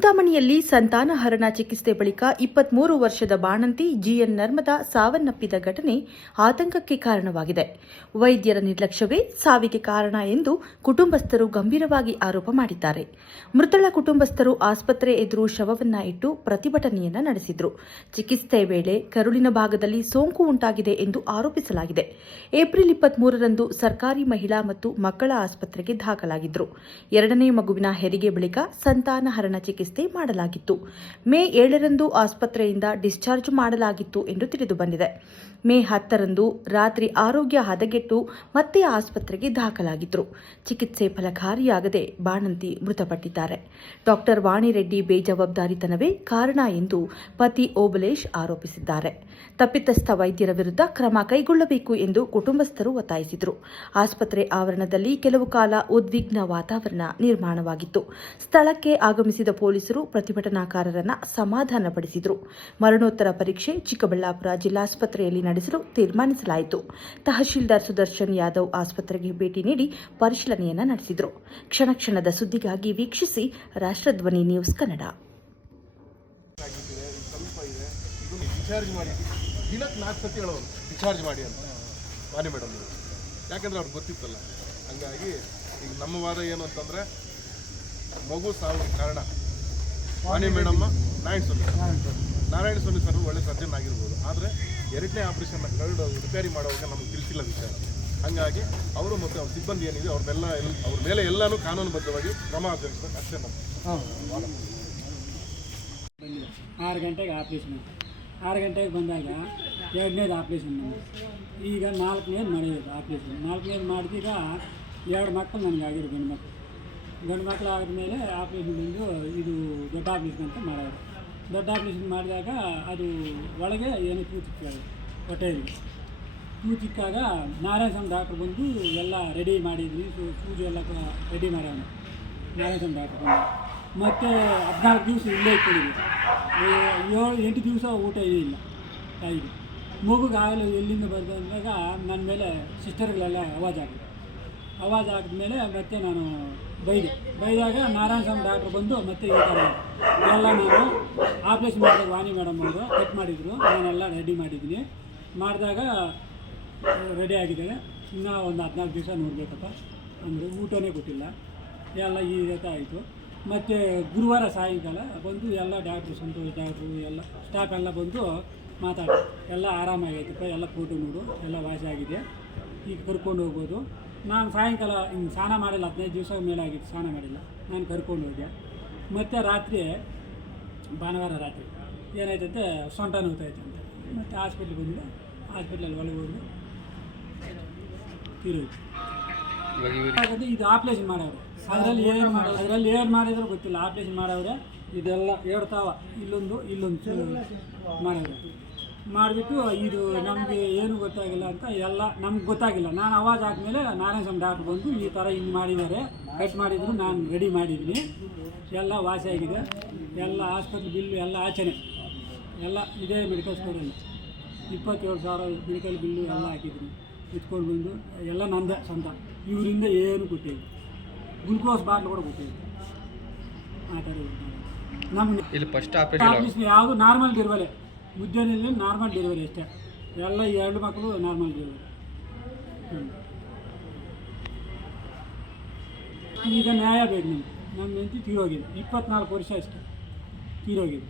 ಚಿಂತಾಮಣಿಯಲ್ಲಿ ಸಂತಾನಹರಣ ಚಿಕಿತ್ಸೆ ಬಳಿಕ 23 ವರ್ಷದ ಬಾಣಂತಿ ಜಿಎನ್ ನರ್ಮದಾ ಸಾವನ್ನಪ್ಪಿದ ಘಟನೆ ಆತಂಕಕ್ಕೆ ಕಾರಣವಾಗಿದೆ. ವೈದ್ಯರ ನಿರ್ಲಕ್ಷ್ಯವೇ ಸಾವಿಗೆ ಕಾರಣ ಎಂದು ಕುಟುಂಬಸ್ಥರು ಗಂಭೀರವಾಗಿ ಆರೋಪ ಮಾಡಿದ್ದಾರೆ. ಮೃತಳ ಕುಟುಂಬಸ್ಥರು ಆಸ್ಪತ್ರೆ ಎದುರು ಶವವನ್ನ ಇಟ್ಟು ಪ್ರತಿಭಟನೆಯನ್ನ ನಡೆಸಿದರು. ಚಿಕಿತ್ಸೆ ವೇಳೆ ಕರುಳಿನ ಭಾಗದಲ್ಲಿ ಸೋಂಕು ಉಂಟಾಗಿದೆ ಎಂದು ಆರೋಪಿಸಲಾಗಿದೆ. ಏಪ್ರಿಲ್ 23ರಂದು ಸರ್ಕಾರಿ ಮಹಿಳಾ ಮತ್ತು ಮಕ್ಕಳ ಆಸ್ಪತ್ರೆಗೆ ದಾಖಲಾಗಿದ್ದರು. ಎರಡನೇ ಮಗುವಿನ ಹೆರಿಗೆ ಬಳಿಕ ಸಂತಾನಹರಣ ಚಿಕಿತ್ಸೆ ಮಾಡಲಾಗಿತ್ತು. ಮೇ 7ರಂದು ಆಸ್ಪತ್ರೆಯಿಂದ ಡಿಸ್ಚಾರ್ಜ್ ಮಾಡಲಾಗಿತ್ತು ಎಂದು ತಿಳಿದುಬಂದಿದೆ. ಮೇ 10ರಂದು ರಾತ್ರಿ ಆರೋಗ್ಯ ಹದಗೆಟ್ಟು ಮತ್ತೆ ಆಸ್ಪತ್ರೆಗೆ ದಾಖಲಾಗಿದ್ದರು. ಚಿಕಿತ್ಸೆ ಫಲಕಾರಿಯಾಗದೆ ಬಾಣಂತಿ ಮೃತಪಟ್ಟಿದ್ದಾರೆ. ಡಾಕ್ಟರ್ ವಾಣಿರೆಡ್ಡಿ ಬೇಜವಾಬ್ದಾರಿತನವೇ ಕಾರಣ ಎಂದು ಪತಿ ಓಬಳೇಶ್ ಆರೋಪಿಸಿದ್ದಾರೆ. ತಪ್ಪಿತಸ್ಥ ವೈದ್ಯರ ವಿರುದ್ಧ ಕ್ರಮ ಕೈಗೊಳ್ಳಬೇಕು ಎಂದು ಕುಟುಂಬಸ್ಥರು ಒತ್ತಾಯಿಸಿದರು. ಆಸ್ಪತ್ರೆ ಆವರಣದಲ್ಲಿ ಕೆಲವು ಕಾಲ ಉದ್ವಿಗ್ನ ವಾತಾವರಣ ನಿರ್ಮಾಣವಾಗಿತ್ತು. ಸ್ಥಳಕ್ಕೆ ಆಗಮಿಸಿದ ಪೊಲೀಸರು ಪ್ರತಿಭಟನಾಕಾರರನ್ನು ಸಮಾಧಾನಪಡಿಸಿದರು. ಮರಣೋತ್ತರ ಪರೀಕ್ಷೆ ಚಿಕ್ಕಬಳ್ಳಾಪುರ ಜಿಲ್ಲಾಸ್ಪತ್ರೆಯಲ್ಲಿ ನಡೆಸಲು ತೀರ್ಮಾನಿಸಲಾಯಿತು. ತಹಶೀಲ್ದಾರ್ ಸುದರ್ಶನ್ ಯಾದವ್ ಆಸ್ಪತ್ರೆಗೆ ಭೇಟಿ ನೀಡಿ ಪರಿಶೀಲನೆಯನ್ನ ನಡೆಸಿದರು. ಕ್ಷಣ ಕ್ಷಣದ ಸುದ್ದಿಗಾಗಿ ವೀಕ್ಷಿಸಿ ರಾಷ್ಟ್ರಧ್ವನಿ ನ್ಯೂಸ್ ಕನ್ನಡ. ದಿನಕ್ಕೆ 4 ಸತಿ ಹೇಳೋರು ಡಿಸ್ಚಾರ್ಜ್ ಮಾಡಿ ಅಂತ ವಾಣಿ ಮೇಡಮ್, ಯಾಕಂದರೆ ಅವ್ರಿಗೆ ಗೊತ್ತಿತ್ತಲ್ಲ. ಹಂಗಾಗಿ ಈಗ ನಮ್ಮ ವಾದ ಏನು ಅಂತಂದರೆ, ಮಗು ಸಾವಿಗೆ ಕಾರಣ ವಾಣಿ ಮೇಡಮ್ಮ ನಾರಾಯಣ ಸ್ವಾಮಿ ಸರ್ ಒಳ್ಳೆ ಸರ್ಜನ್ ಆಗಿರ್ಬೋದು, ಆದರೆ ಎರಡನೇ ಆಪರೇಷನ್ನ ಕರಡು ರಿಪೇರಿ ಮಾಡೋವಾಗ ನಮಗೆ ತಿಳಿಸಿಲ್ಲ ವಿಚಾರ. ಹಾಗಾಗಿ ಅವರು ಮತ್ತು ಅವ್ರ ಸಿಬ್ಬಂದಿ ಏನಿದೆ ಅವ್ರ ಮೇಲೆ ಎಲ್ಲನೂ ಕಾನೂನುಬದ್ಧವಾಗಿ ಕ್ರಮ ಜರುಗಿಸ್ಬೇಕು ಅಷ್ಟೇ. ನಮ್ಮ 6 ಗಂಟೆಗೆ ಆಪ್ರೇಷನ್, 6 ಗಂಟೆಗೆ ಬಂದಾಗ 2ನೇದು ಆಪ್ರೇಷನ್, ಈಗ 4ನೇದು ನಡೆಯೋದು ಆಪ್ರೇಷನ್. 4ನೇದು ಮಾಡಿದೀಗ 2 ಮಕ್ಕಳು ನನಗೆ ಆಗಿರೋ ಗಂಡು ಮಕ್ಕಳು ಆದಮೇಲೆ ಆಪ್ರೇಷನ್ ಬಂದು ಇದು ದೊಡ್ಡ ಆಪ್ರೇಷನ್ ಅಂತ ಮಾಡೋದು. ದೊಡ್ಡ ಆಪ್ರೇಷನ್ ಮಾಡಿದಾಗ ಅದು ಒಳಗೆ ಏನೋ ತೂಚಿಕ್ಕಾಗ ಹೊಟ್ಟೆಯಲ್ಲಿ ತೂಚಿಕ್ಕಾಗ ನಾರಾಯಣ ಸ್ವಾಮಿ ಡಾಕ್ಟ್ರು ಬಂದು ಎಲ್ಲ ರೆಡಿ ಮಾಡಿದ್ವಿ, ಸೂಜಿ ಎಲ್ಲ ರೆಡಿ ಮಾಡೋಣ. ನಾರಾಯಣ ಸ್ವಾಮಿ ಡಾಕ್ಟ್ರು ಬಂದು ಮತ್ತು 14 ದಿವಸ ಇಲ್ಲೇ ಇಟ್ಕೊಂಡಿದ್ವಿ. 7-8 ದಿವಸ ಊಟ ಇಲ್ಲ ತಾಯಿಗೆ. ಮಗುಗೆ ಆಗಲೇ ಎಲ್ಲಿಂದ ಬಂದು ಅಂದಾಗ ನನ್ನ ಮೇಲೆ ಸಿಸ್ಟರ್ಗಳೆಲ್ಲ ಅವಾಜ್ ಹಾಕಿದ್ಮೇಲೆ ಮತ್ತೆ ನಾನು ಬೈದಾಗ ನಾರಾಯಣ ಸ್ವಾಮಿ ಡಾಕ್ಟ್ರು ಬಂದು ಮತ್ತೆ ಈ ಥರ ಎಲ್ಲ ನಾನು ಆಪ್ರೇಷನ್ ಮಾಡಿದಾಗ ವಾಣಿ ಮೇಡಮ್ ಅವರು ಕಟ್ ಮಾಡಿದರು. ನಾನೆಲ್ಲ ರೆಡಿ ಮಾಡಿದ್ದೀನಿ. ಮಾಡಿದಾಗ ರೆಡಿ ಆಗಿದ್ದಾರೆ. ಇನ್ನೂ ಒಂದು 14 ದಿವಸ ನೋಡಬೇಕಪ್ಪ ಅಂದರೆ ಊಟನೇ ಕೊಟ್ಟಿಲ್ಲ. ಎಲ್ಲ ಈ ರೀತಿ ಆಯಿತು. ಮತ್ತು ಗುರುವಾರ ಸಾಯಂಕಾಲ ಬಂದು ಎಲ್ಲ ಡಾಕ್ಟ್ರು, ಸಂತೋಷ್ ಡಾಕ್ಟ್ರು ಎಲ್ಲ ಸ್ಟಾಫ್ ಎಲ್ಲ ಬಂದು ಮಾತಾಡಿ ಎಲ್ಲ ಆರಾಮಾಗೈತಪ್ಪ, ಎಲ್ಲ ಫೋಟೋ ನೋಡು, ಎಲ್ಲ ವಾಸಿ ಆಗಿದೆ, ಈಗ ಕರ್ಕೊಂಡು ಹೋಗ್ಬೋದು. ನಾನು ಸಾಯಂಕಾಲ ಹಿಂಗೆ ಸ್ನಾನ ಮಾಡಿಲ್ಲ, 15 ದಿವಸ ಮೇಲೆ ಆಗಿತ್ತು ಸ್ನಾನ ಮಾಡಿಲ್ಲ. ನಾನು ಕರ್ಕೊಂಡು ಹೋದೆ. ಮತ್ತು ರಾತ್ರಿ ಭಾನುವಾರ ರಾತ್ರಿ ಏನಾಯ್ತಂತೆ, ಸೊಂಟ ನೋವ್ತಾಯ್ತಂತೆ. ಮತ್ತು ಹಾಸ್ಪಿಟ್ಲಿಗೆ ಬಂದು ಹಾಸ್ಪಿಟ್ಲಲ್ಲಿ ಒಳಗೆ ಹೋಗಿ ತೀರೋಯ್ತು. ಇದು ಆಪ್ರೇಷನ್ ಮಾಡೋರು, ಅದರಲ್ಲಿ ಏನು ಮಾಡಿದ್ರು ಗೊತ್ತಿಲ್ಲ. ಆಪ್ರೇಷನ್ ಮಾಡೋರೆ ಇದೆಲ್ಲ ಹೇಳ್ತಾವ, ಇಲ್ಲೊಂದು ಮಾಡೋರು ಮಾಡಿಬಿಟ್ಟು ಇದು ನಮಗೆ ಏನು ಗೊತ್ತಾಗಿಲ್ಲ ಅಂತ ಎಲ್ಲ ನಮ್ಗೆ ಗೊತ್ತಾಗಿಲ್ಲ. ನಾನು ಆವಾಜ್ ಆದಮೇಲೆ ನಾರಾಯಣ ಸ್ವಾಮಿ ಡಾಕ್ಟ್ರು ಬಂದು ಈ ಥರ ಹಿಂಗೆ ಮಾಡಿದ್ದಾರೆ, ಕಟ್ ಮಾಡಿದ್ರು, ನಾನು ರೆಡಿ ಮಾಡಿದ್ದೀನಿ, ಎಲ್ಲ ವಾಸಿಯಾಗಿದೆ, ಎಲ್ಲ ಆಸ್ಪತ್ರೆ ಬಿಲ್ಲು ಎಲ್ಲ ಆಚೆನೆ, ಎಲ್ಲ ಇದೇ ಮೆಡಿಕಲ್ ಸ್ಟೋರಲ್ಲಿ 27,000 ಮೆಡಿಕಲ್ ಬಿಲ್ಲು ಎಲ್ಲ ಹಾಕಿದ್ದೀನಿ. ಇಟ್ಕೊಂಡು ಬಂದು ಎಲ್ಲ ನಂದೆ ಸ್ವಂತ. ಇವರಿಂದ ಏನು ಕೊಟ್ಟಿಲ್ಲ, ಗ್ಲುಕೋಸ್ ಬಾಟ್ಲು ಕೂಡ ಕೊಟ್ಟಿಲ್ಲ. ಆ ಥರ ನಮ್ಗೆ ಇಲ್ಲಿ ಫಸ್ಟ್ ಆಪರೇಷನ್ ಯಾವುದು ನಾರ್ಮಲ್ ಡೆಲಿವರಿ, ಉದ್ಯಾನದಲ್ಲಿ ನಾರ್ಮಲ್ ಡೆಲಿವರಿ ಅಷ್ಟೇ. ಎಲ್ಲ 2 ಮಕ್ಕಳು ನಾರ್ಮಲ್ ಡೆಲಿವರಿ. ಈಗ ನ್ಯಾಯ ಬೇಕು ನಮ್ಗೆ. ನಮ್ಮ ಹೆಂಡತಿ ತೀರೋಗಿದೆ, 24 ವರ್ಷ ಅಷ್ಟೇ ತೀರೋಗಿದೆ.